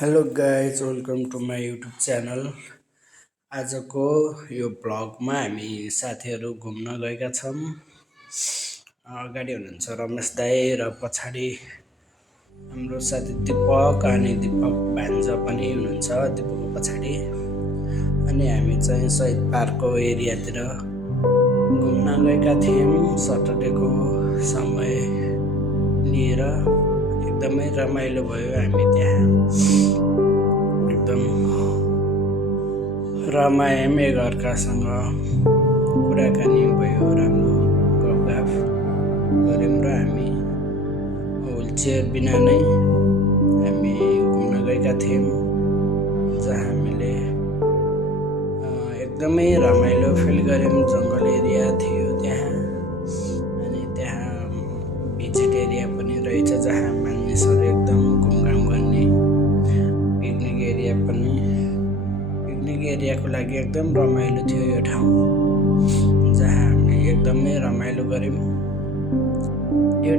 Hello guys welcome to my YouTube channel. आजको यो ब्लगमा हामी साथीहरू घुम्न गएका छौँ। अगाडि हुनुहुन्छ रमेश दाई र पछाडि हाम्रो साथी दिपक अनि दिपक भान्जा पनि हुनुहुन्छ दिपकको पछाडि। अनि हामी चाहिँ शहीद पार्कको एरियातिर घुम्न गएका थियौँ सटरडेको समय लिएर। एकदमै रमाइलो भयो। हामी त्यहाँ एकदम रमायौँ, एकअर्कासँग कुराकानी भयो, राम्रो गफगाफ गऱ्यौँ र हामी व्हिलचेयर बिना नै हामी घुम्न गएका थियौँ, जहाँ हामीले एकदमै रमाइलो फिल गऱ्यौँ। जङ्गल एरिया थियो त्यहाँ, अनि त्यहाँ भिजिट एरिया पनि रहेछ जहाँ मानिसहरू एकदम घुमघाम गर्ने। पिकनिक एरियाको लागि एकदम रमाइलो थियो यो ठाउँ, जहाँ हामी एकदमै रमाइलो गऱ्यौँ। यो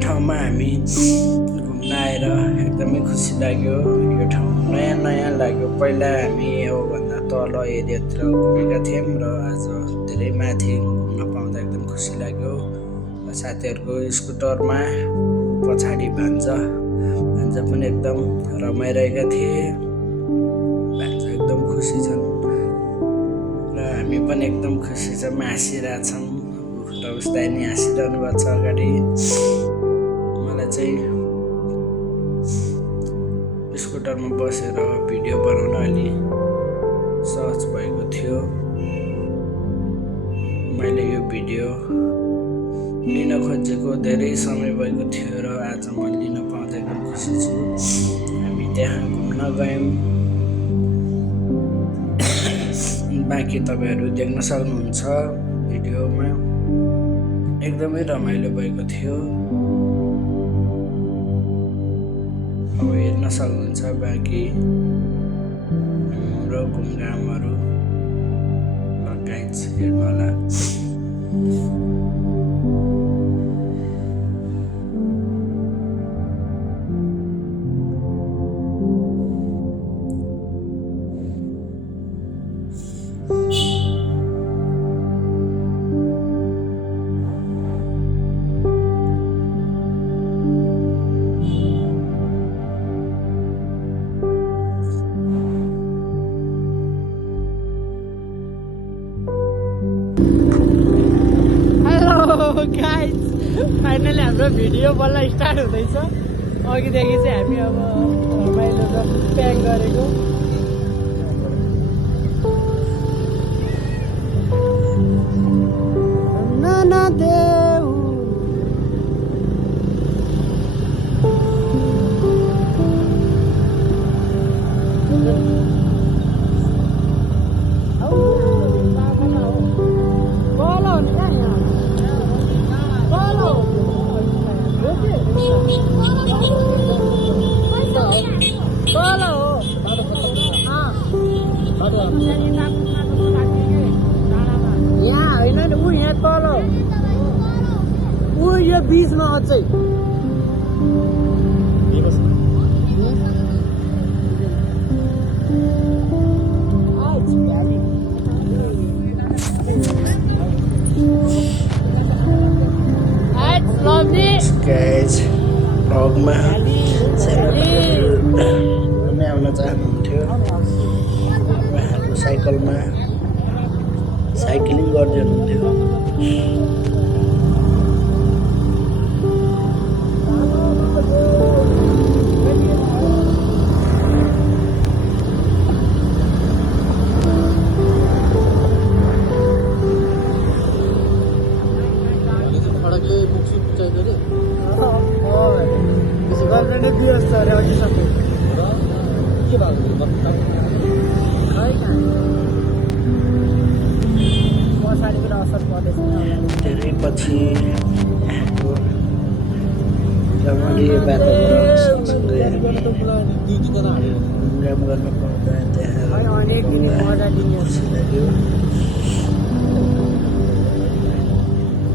ठाउँमा हामी घुम्न आएर एकदमै खुसी लाग्यो। यो ठाउँ नयाँ लाग्यो। पहिला हामी योभन्दा तल एरियातिर घुमेका थियौँ र आज धेरै माथि घुम्न पाउँदा एकदम खुसी लाग्यो। साथीहरूको स्कुटरमा पछाडि भान्जा पनि एकदम रमाइरहेका थिए। भान्जा एकदम खुसी छन् र हामी पनि एकदम खुसी छौँ, हाँसिरहेछौँ र उसलाई नि हाँसिरहनु भएको छ अगाडि। मलाई चाहिँ स्कुटरमा बसेर भिडियो बनाउन अलि सहज भएको थियो। मैले यो भिडियो लिन खोजेको धेरै समय भएको थियो र आज म लिन पाउँदा एकदम खुसी छु। हामी त्यहाँ घुम्न गयौँ। बाँकी तपाईँहरू देख्न सक्नुहुन्छ भिडियोमा, एकदमै रमाइलो भएको थियो। अब हेर्न सक्नुहुन्छ बाँकी हाम्रो घुमघामहरू। गाइज हेर्नु होला। गाइज फाइनली हाम्रो भिडियो बल्ल स्टार्ट हुँदैछ। अघिदेखि चाहिँ हामी अब रमाइलो प्याक गरेको। यहाँ होइन नि, ऊ यहाँ तल ऊ यो बिचमा अझै भ्लगमा पनि आउन चाहनुहुन्थ्यो। हाम्रो साइकलमा साइक्लिङ गर्दै हुनुहुन्थ्यो। गर्लफ्रेन्डै दियोस् अरे अघि सबै के भएको पछाडि पनि असर पर्दैछ। धेरै पछि रमाइलो वातावरणसँगै घुमघाम गर्न पाउँदा त्यहाँ अनेक दिन मजा लिने खुसी लाग्यो।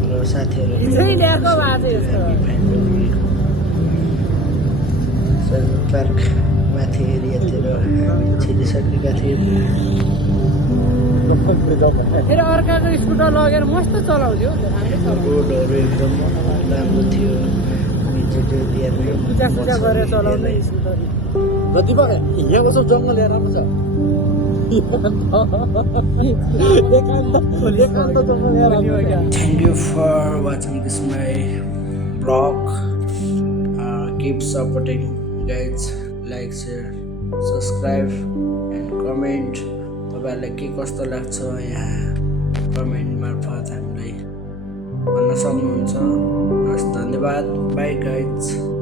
र साथीहरू पार्क माथि एरियातिर हामी छिरिसकेका थियौँ। फेरि अर्काको स्कुटर लगेर मस्त चलाउँथ्यो रोडहरू एकदम राम्रो थियो। बिजेपी एरियामै पूजा गरेर चलाउने स्कुटर जति पनि यहाँको सब जङ्गल हेर राम्रो छ Thank you for watching this my vlog. Keep supporting guys, like, share, subscribe and comment. तपाईँहरूलाई के कस्तो लाग्छ यहाँ कमेन्ट मार्फत हामीलाई भन्न सक्नुहुन्छ। हस्, धन्यवाद। By guys.